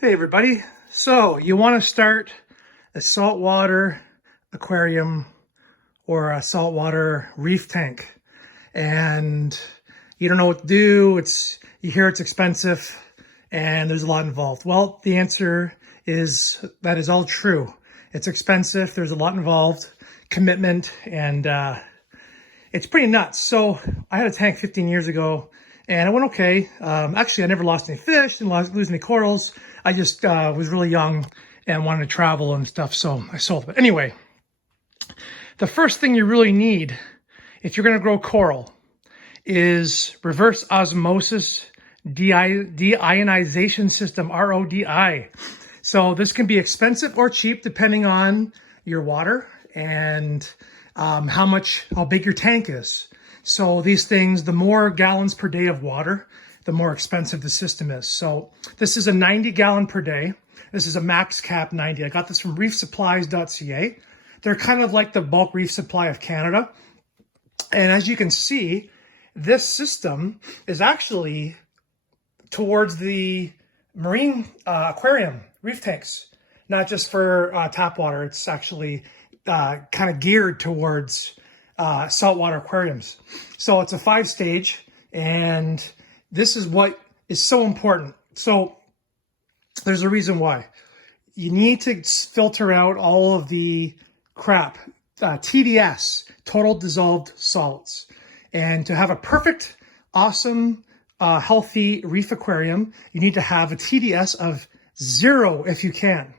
Hey everybody. So you want to start a saltwater aquarium or a saltwater reef tank and you don't know what to do. You hear it's expensive and there's a lot involved. Well, the answer is that is all true. It's expensive. There's a lot involved, commitment, and it's pretty nuts. So I had a tank 15 years ago and it went okay. Actually, I never lost any fish, didn't lose any corals. I just was really young and wanted to travel and stuff, so I sold it. But anyway, the first thing you really need if you're going to grow coral is reverse osmosis deionization system, RODI. So this can be expensive or cheap depending on your water and how big your tank is. So these things, the more gallons per day of water, the more expensive the system is. So this is a 90 gallon per day. This is a max cap 90. I got this from reefsupplies.ca. They're kind of like the bulk reef supply of Canada. And as you can see, this system is actually towards the marine aquarium reef tanks, not just for tap water. It's actually kind of geared towards saltwater aquariums. So it's a 5-stage, and this is what is so important. So there's a reason why. You need to filter out all of the crap, TDS, total dissolved solids. And to have a perfect, awesome, healthy reef aquarium, you need to have a TDS of 0 if you can.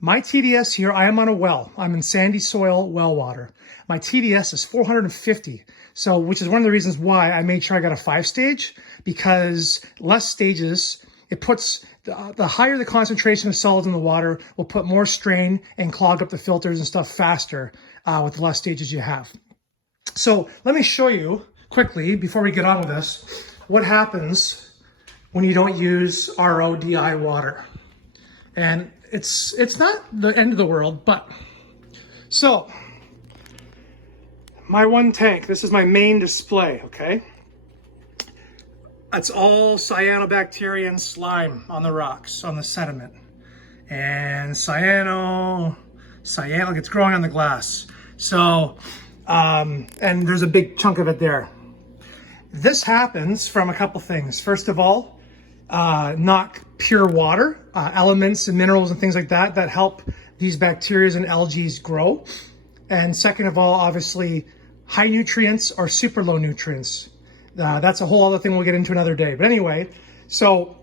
My TDS here, I am on a well. I'm in sandy soil well water. My TDS is 450. So, which is one of the reasons why I made sure I got a 5-stage, because less stages, it puts, the higher the concentration of solids in the water will put more strain and clog up the filters and stuff faster with the less stages you have. So let me show you quickly, before we get on with this, what happens when you don't use RODI water. And it's not the end of the world, but so my one tank, this is my main display, okay? That's all cyanobacteria and slime on the rocks, on the sediment. And cyano, it's growing on the glass. So, and there's a big chunk of it there. This happens from a couple things. First of all, not pure water, elements and minerals and things like that that help these bacteria and algae grow. And second of all, obviously, high nutrients or super low nutrients. That's a whole other thing we'll get into another day. But anyway, so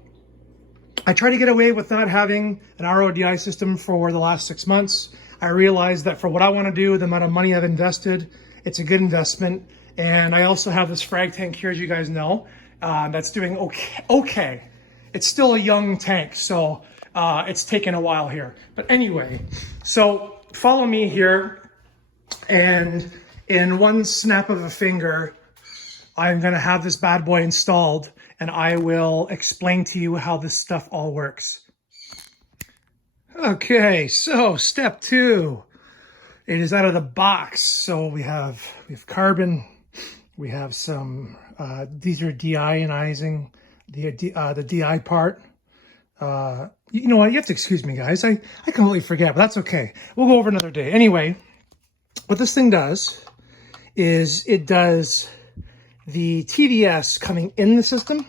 I try to get away with not having an RODI system for the last 6 months. I realized that for what I want to do, the amount of money I've invested, it's a good investment. And I also have this frag tank here, as you guys know, that's doing okay. It's still a young tank, so it's taken a while here. But anyway, so follow me here, and in one snap of a finger, I'm gonna have this bad boy installed, and I will explain to you how this stuff all works. Okay, so step 2, it is out of the box. So we have carbon, we have some, these are deionizing, the DI part. You know what, you have to excuse me guys, I completely forget, but that's okay. We'll go over another day. Anyway, what this thing does is it does the TDS coming in the system,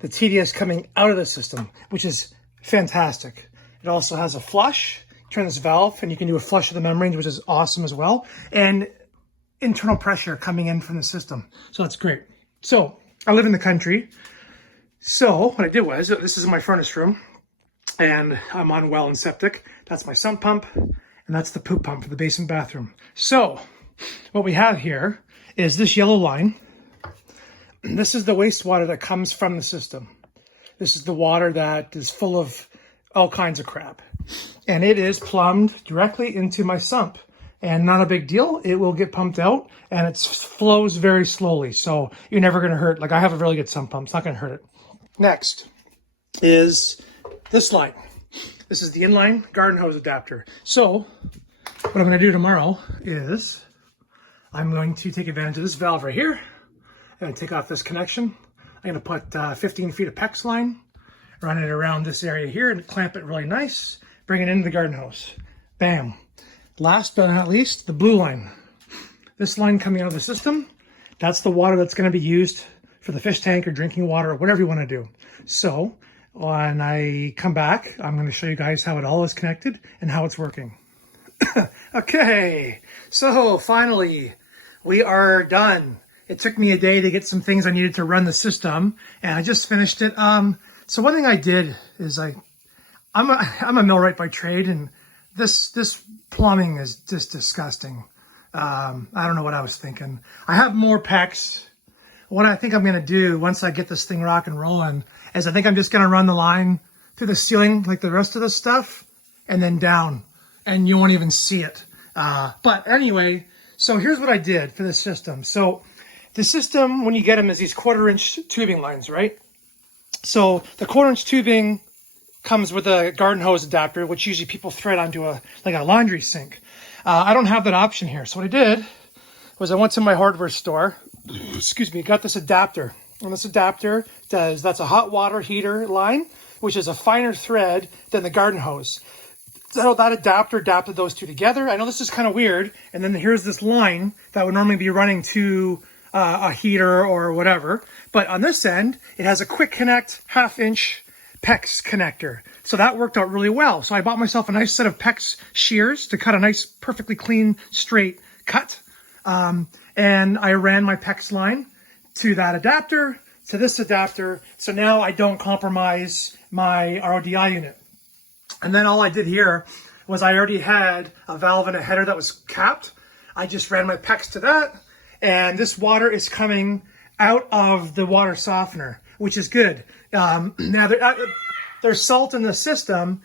the TDS coming out of the system, which is fantastic. It also has a flush. You turn this valve and you can do a flush of the membranes, which is awesome as well. And internal pressure coming in from the system. So that's great. So I live in the country. So what I did was, this is my furnace room and I'm on well and septic. That's my sump pump and that's the poop pump for the basement bathroom. So what we have here is this yellow line. This is the wastewater that comes from the system. This is the water that is full of all kinds of crap. And it is plumbed directly into my sump. And not a big deal. It will get pumped out and it flows very slowly. So you're never gonna hurt. Like I have a really good sump pump. It's not gonna hurt it. Next is this line. This is the inline garden hose adapter. So what I'm gonna do tomorrow is I'm going to take advantage of this valve right here. I'm gonna take off this connection. I'm gonna put 15 feet of PEX line run it around this area here and clamp it really nice, bring it into the garden hose. Bam. Last but not least, the blue line. This line coming out of the system, that's the water that's going to be used for the fish tank or drinking water or whatever you want to do. So when I come back, I'm going to show you guys how it all is connected and how it's working. Okay, so finally we are done. It took me a day to get some things I needed to run the system, and I just finished it. So one thing I did is I'm a millwright by trade, and this plumbing is just disgusting. I don't know what I was thinking. I have more PEX. What I think I'm going to do once I get this thing rock and rolling is I think I'm just going to run the line through the ceiling like the rest of the stuff and then down, and you won't even see it. But anyway, so here's what I did for this system. So the system, when you get them, is these 1/4-inch tubing lines, right? So the 1/4-inch tubing comes with a garden hose adapter, which usually people thread onto a laundry sink. I don't have that option here. So what I did was I went to my hardware store, got this adapter. And this adapter that's a hot water heater line, which is a finer thread than the garden hose. So that adapter adapted those two together. I know this is kind of weird. And then here's this line that would normally be running to a heater or whatever. But on this end, it has a quick connect 1/2-inch PEX connector. So that worked out really well. So I bought myself a nice set of PEX shears to cut a nice, perfectly clean, straight cut. And I ran my PEX line to that adapter, to this adapter. So now I don't compromise my RODI unit. And then all I did here was I already had a valve and a header that was capped. I just ran my PEX to that, and this water is coming out of the water softener, which is good. Now, there's salt in the system.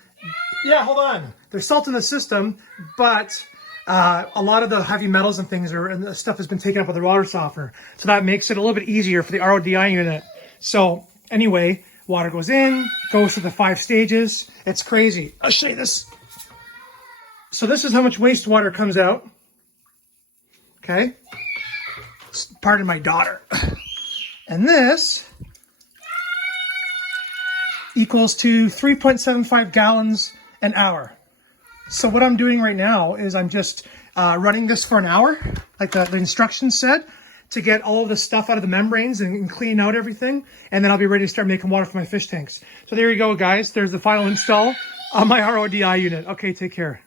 Yeah, hold on. There's salt in the system, but a lot of the heavy metals and things and the stuff has been taken up with the water softener. So that makes it a little bit easier for the RODI unit. So anyway, water goes in, goes through the 5 stages. It's crazy. I'll show you this. So this is how much wastewater comes out. Okay. Pardon my daughter. And this equals to 3.75 gallons an hour. So what I'm doing right now is I'm just running this for an hour, like the instructions said, to get all of the stuff out of the membranes and clean out everything. And then I'll be ready to start making water for my fish tanks. So there you go, guys. There's the final install on my RODI unit. Okay, take care.